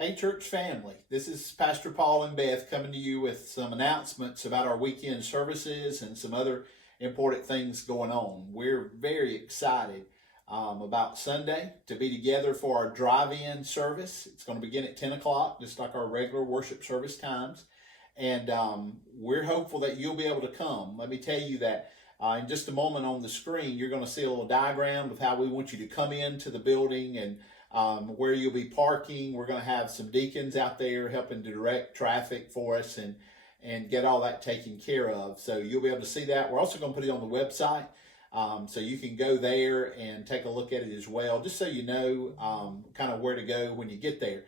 Hey, church family. This is Pastor Paul and Beth coming to you with some announcements about our weekend services and some other important things going on. We're very excited about Sunday to be together for our drive-in service. It's going to begin at 10 o'clock, just like our regular worship service times. And we're hopeful that you'll be able to come. Let me tell you that in just a moment on the screen, you're going to see a little diagram of how we want you to come into the building and where you'll be parking. We're going to have some deacons out there helping to direct traffic for us and get all that taken care of. So you'll be able to see that. We're also going to put it on the website, so you can go there and take a look at it as well, just so you know kind of where to go when you get there.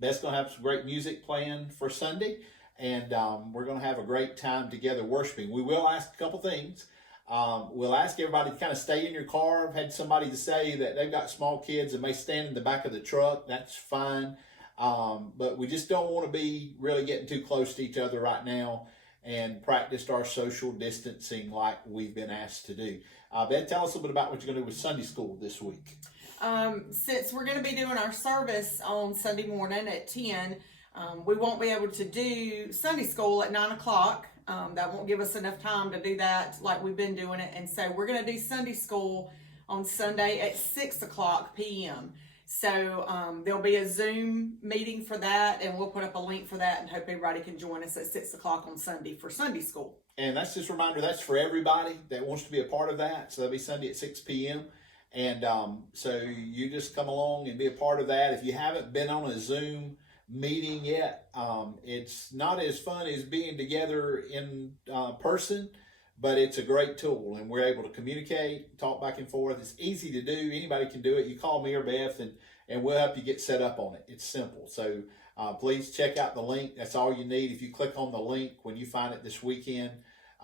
Beth's going to have some great music planned for Sunday, and we're going to have a great time together worshiping. We will ask a couple things. We'll ask everybody to kind of stay in your car. I've had somebody to say that they've got small kids and may stand in the back of the truck. That's fine. But we just don't want to be really getting too close to each other right now and practice our social distancing like we've been asked to do. Beth, tell us a little bit about what you're going to do with Sunday school this week. Since we're going to be doing our service on Sunday morning at 10, we won't be able to do Sunday school at 9 o'clock. That won't give us enough time to do that like we've been doing it. And so we're going to do Sunday school on Sunday at 6 o'clock p.m. So there'll be a Zoom meeting for that, and we'll put up a link for that and hope everybody can join us at 6 o'clock on Sunday for Sunday school. And that's just a reminder, that's for everybody that wants to be a part of that. So that'll be Sunday at 6 p.m. And so you just come along and be a part of that. If you haven't been on a Zoom meeting yet, it's not as fun as being together in person, but it's a great tool, and we're able to communicate, talk back and forth. It's easy to do. Anybody can do it. You call me or Beth, and we'll help you get set up on it. It's simple. So please check out the link. That's all you need. If you click on the link when you find it this weekend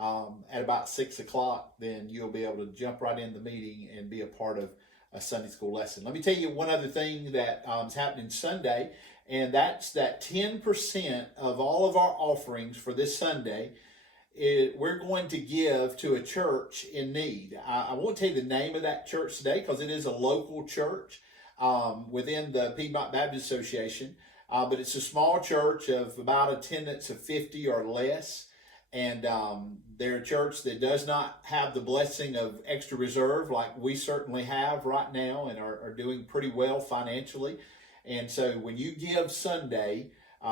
at about 6 o'clock, then you'll be able to jump right in the meeting and be a part of a Sunday school lesson. Let me tell you one other thing that is happening Sunday, and that's that 10% of all of our offerings for this Sunday, we're going to give to a church in need. I won't tell you the name of that church today because it is a local church within the Piedmont Baptist Association, but it's a small church of about attendance of 50 or less, and they're a church that does not have the blessing of extra reserve like we certainly have right now and are doing pretty well financially. And so when you give Sunday,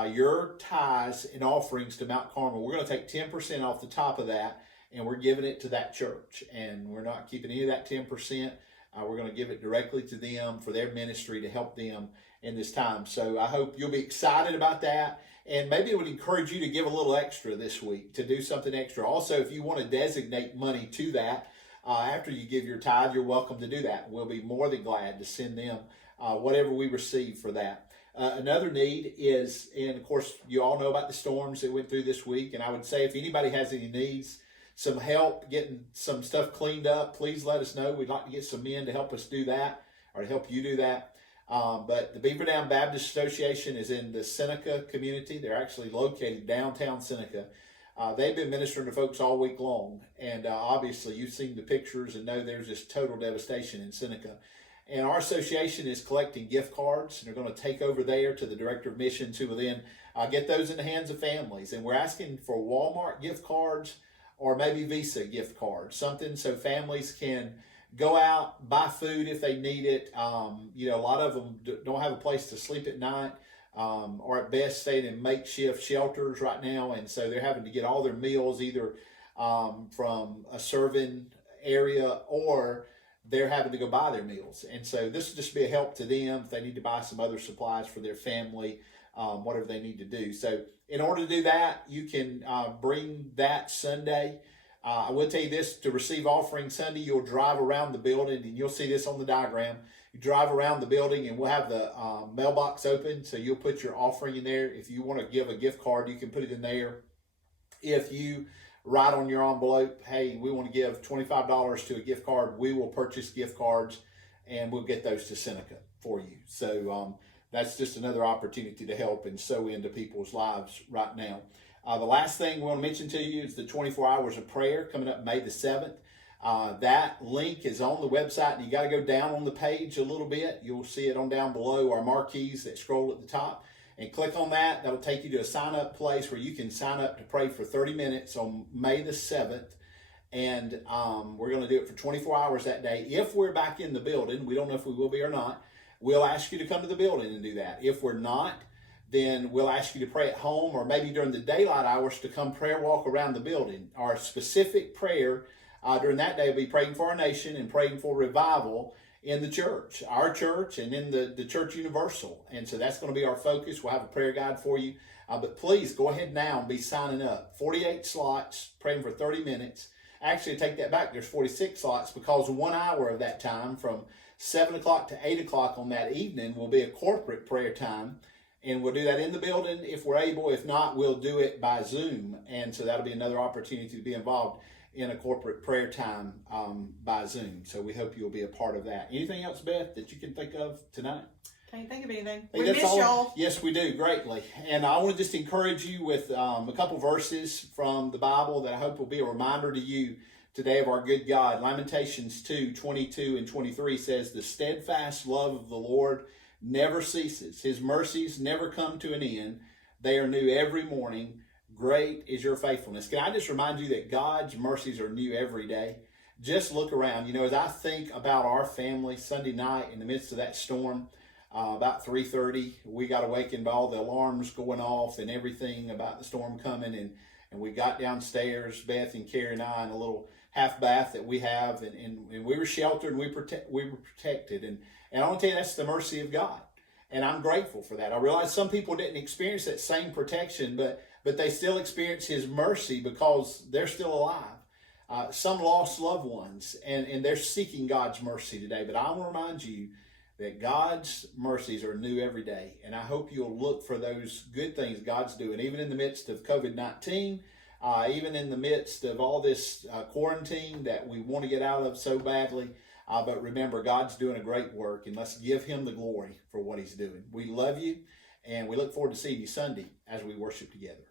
your tithes and offerings to Mount Carmel, we're going to take 10% off the top of that, and we're giving it to that church. And we're not keeping any of that 10%. We're going to give it directly to them for their ministry to help them in this time. So I hope you'll be excited about that. And maybe it would encourage you to give a little extra this week, to do something extra. Also, if you want to designate money to that, after you give your tithe, you're welcome to do that. We'll be more than glad to send them whatever we receive for that. Another need is, and of course, you all know about the storms that went through this week. And I would say if anybody has any needs, some help getting some stuff cleaned up, please let us know. We'd like to get some men to help us do that, or to help you do that. But the Beaver Dam Baptist Association is in the Seneca community. They're actually located downtown Seneca. They've been ministering to folks all week long. And obviously, you've seen the pictures and know there's just total devastation in Seneca. And our association is collecting gift cards, and they're going to take over there to the Director of Missions, who will then get those in the hands of families. And we're asking for Walmart gift cards or maybe Visa gift cards, something so families can go out, buy food if they need it. A lot of them don't have a place to sleep at night, or at best staying in makeshift shelters right now. And so they're having to get all their meals either from a serving area, or they're having to go buy their meals. And so this will just be a help to them if they need to buy some other supplies for their family, whatever they need to do. So in order to do that, you can bring that Sunday. I will tell you this, to receive offering Sunday, you'll drive around the building, and you'll see this on the diagram. You drive around the building, and we'll have the mailbox open, so you'll put your offering in there. If you want to give a gift card, you can put it in there. If you write on your envelope, hey, we want to give $25 to a gift card, we will purchase gift cards, and we'll get those to Seneca for you. So that's just another opportunity to help and sow into people's lives right now. The last thing we want to mention to you is the 24 hours of prayer coming up May the 7th. That link is on the website, and you got to go down on the page a little bit. You'll see it on down below our marquees that scroll at the top, and click on that. That'll take you to a sign up place where you can sign up to pray for 30 minutes on May the 7th. And we're going to do it for 24 hours that day. If we're back in the building, we don't know if we will be or not, we'll ask you to come to the building and do that. If we're not, then we'll ask you to pray at home, or maybe during the daylight hours to come prayer walk around the building. Our specific prayer during that day will be praying for our nation and praying for revival in the church, our church, and in the church universal. And so that's going to be our focus. We'll have a prayer guide for you. But please go ahead now and be signing up. 48 slots, praying for 30 minutes. Actually, take that back. There's 46 slots, because 1 hour of that time from 7 o'clock to 8 o'clock on that evening will be a corporate prayer time. And we'll do that in the building if we're able. If not, we'll do it by Zoom. And so that'll be another opportunity to be involved in a corporate prayer time by Zoom. So we hope you'll be a part of that. Anything else, Beth, that you can think of tonight? Can't think of anything. Hey, We miss y'all. Yes, we do, greatly. And I want to just encourage you with a couple verses from the Bible that I hope will be a reminder to you today of our good God. Lamentations 2:22 and 23 says, "The steadfast love of the Lord never ceases. His mercies never come to an end. They are new every morning. Great is your faithfulness." Can I just remind you that God's mercies are new every day? Just look around. You know, as I think about our family Sunday night in the midst of that storm, about 3:30, we got awakened by all the alarms going off and everything about the storm coming. And we got downstairs, Beth and Carrie and I, in a little half bath that we have. And we were sheltered and we were protected. And I want to tell you, that's the mercy of God. And I'm grateful for that. I realize some people didn't experience that same protection, but they still experience His mercy because they're still alive. Some lost loved ones, and they're seeking God's mercy today. But I want to remind you that God's mercies are new every day. And I hope you'll look for those good things God's doing, even in the midst of COVID-19, even in the midst of all this quarantine that we want to get out of so badly. But remember, God's doing a great work, and let's give Him the glory for what He's doing. We love you, and we look forward to seeing you Sunday as we worship together.